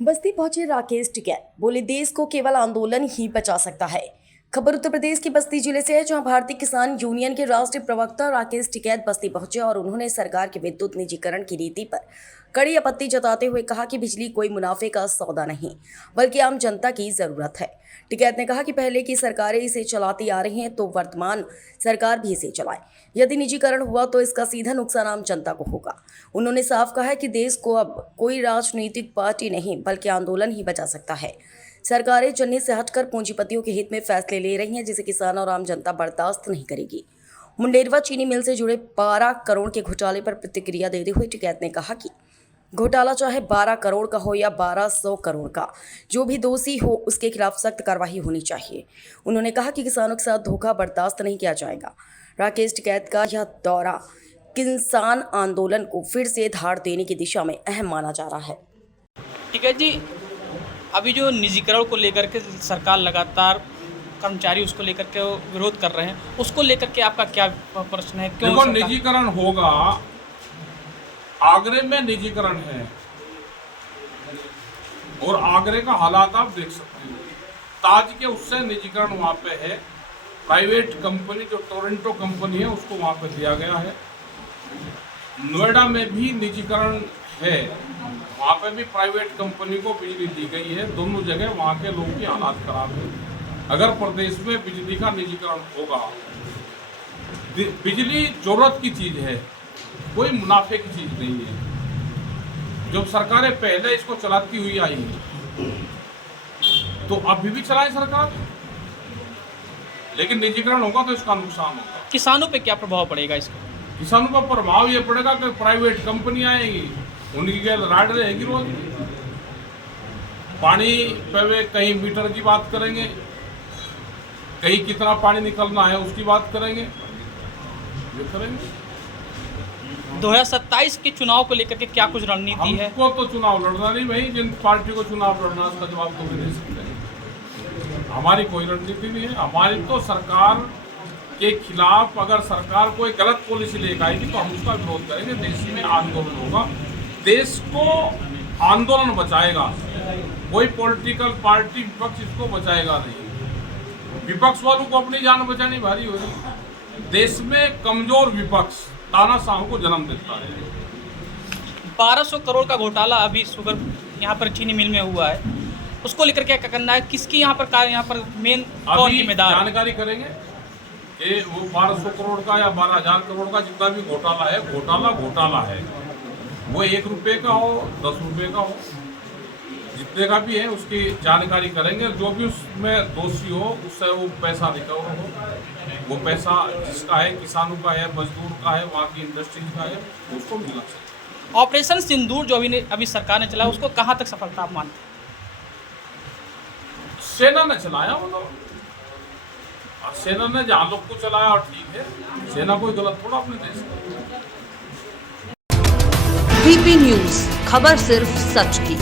बस्ती पहुंचे राकेश टिकैत, बोले देश को केवल आंदोलन ही बचा सकता है। खबर उत्तर प्रदेश के बस्ती जिले से है, जहां भारतीय किसान यूनियन के राष्ट्रीय प्रवक्ता राकेश टिकैत बस्ती पहुंचे और उन्होंने सरकार के विद्युत निजीकरण की नीति पर कड़ी आपत्ति जताते हुए कहा कि बिजली कोई मुनाफे का सौदा नहीं बल्कि आम जनता की जरूरत है। टिकैत ने कहा कि पहले की सरकारें इसे चलाती आ रही हैं तो वर्तमान सरकार भी इसे चलाए। यदि निजीकरण हुआ तो इसका सीधा नुकसान आम जनता को होगा। उन्होंने साफ कहा है कि देश को अब कोई राजनीतिक पार्टी नहीं बल्कि आंदोलन ही बचा सकता है। सरकारें जनहित से हटकर पूंजीपतियों के हित में फैसले ले रही हैं, जिसे किसान और आम जनता बर्दाश्त नहीं करेगी। मुंडेरवा चीनी मिल से जुड़े 12 करोड़ के घोटाले पर प्रतिक्रिया देते हुए टिकैत ने कहा कि घोटाला चाहे 12 करोड़ का हो या 1200 करोड़ का, जो भी दोषी हो उसके खिलाफ सख्त कार्रवाई होनी चाहिए। उन्होंने कहा कि किसानों के साथ धोखा बर्दाश्त नहीं किया जाएगा। राकेश टिकैत का यह दौरा किसान आंदोलन को फिर से धार देने की दिशा में अहम माना जा रहा है। टिकैत जी, अभी जो निजीकरण को लेकर के सरकार लगातार कर्मचारी उसको लेकर के विरोध कर रहे हैं, उसको लेकर के आपका क्या प्रश्न है? क्यों देखो, निजीकरण होगा, आगरे में निजीकरण है और आगरे का हालात आप देख सकते हो। ताज के उससे निजीकरण वहाँ पे है, प्राइवेट कंपनी जो टोरंटो कंपनी है उसको वहाँ पे दिया गया है। नोएडा में भी निजीकरण है, वहाँ पे भी प्राइवेट कंपनी को बिजली दी गई है। दोनों जगह वहाँ के लोगों की हालात खराब है। अगर प्रदेश में बिजली का निजीकरण होगा, बिजली जरूरत की चीज है, कोई मुनाफे की चीज नहीं है। जब सरकारें पहले इसको चलाती हुई आई तो अभी भी चलाए सरकार, लेकिन निजीकरण होगा तो इसका नुकसान होगा। किसानों पे क्या प्रभाव पड़ेगा इसका? किसानों पर प्रभाव ये पड़ेगा कि प्राइवेट कंपनी आएगी, उनकी राइड रहेगी रोज। पानी पे वे कहीं मीटर की बात करेंगे, कहीं कितना पानी निकलना है उसकी बात करेंगे, ये करेंगे। 2027 के चुनाव को लेकर के क्या कुछ रणनीति है? हमको तो चुनाव लड़ना नहीं भाई, जिन पार्टी को चुनाव लड़ना उसका जवाब तो भी दे सकते हैं। हमारी कोई रणनीति नहीं है। हमारी तो सरकार के खिलाफ, अगर सरकार कोई गलत पॉलिसी लेकर आएगी तो हम उसका विरोध करेंगे। देश में आंदोलन होगा, देश को आंदोलन बचाएगा। कोई पॉलिटिकल पार्टी विपक्ष इसको बचाएगा नहीं। विपक्ष वालों को अपनी जान बचानी भारी होगी। देश में कमजोर विपक्ष तानाशाह को जन्म देता है। 1200 करोड़ का घोटाला अभी शुगर यहाँ पर चीनी मिल में हुआ है, उसको लेकर क्या करना है? किसकी यहाँ पर मेन कौन जिम्मेदार? जानकारी करेंगे कि वो 1200 करोड़ का या 12,000 करोड़ का जितना भी घोटाला है, घोटाला है। वो 1 रुपये का हो, 10 रुपये का हो, जितने का भी है उसकी जानकारी करेंगे। जो भी उसमें दोषी हो उससे वो पैसा रिकवर हो। वो पैसा जिसका है, किसानों का है, मजदूर का है, वहाँ की इंडस्ट्री का है, उसको मिलना चाहिए। ऑपरेशन सिंदूर जो अभी सरकार ने चलाया, उसको कहाँ तक सफलता आप मानते हैं? सेना ने चलाया वो लोग, सेना ने जहाँ लोग को चलाया और ठीक है। सेना कोई गलत थोड़ा अपने देश में। वीपी न्यूज, खबर सिर्फ सच की।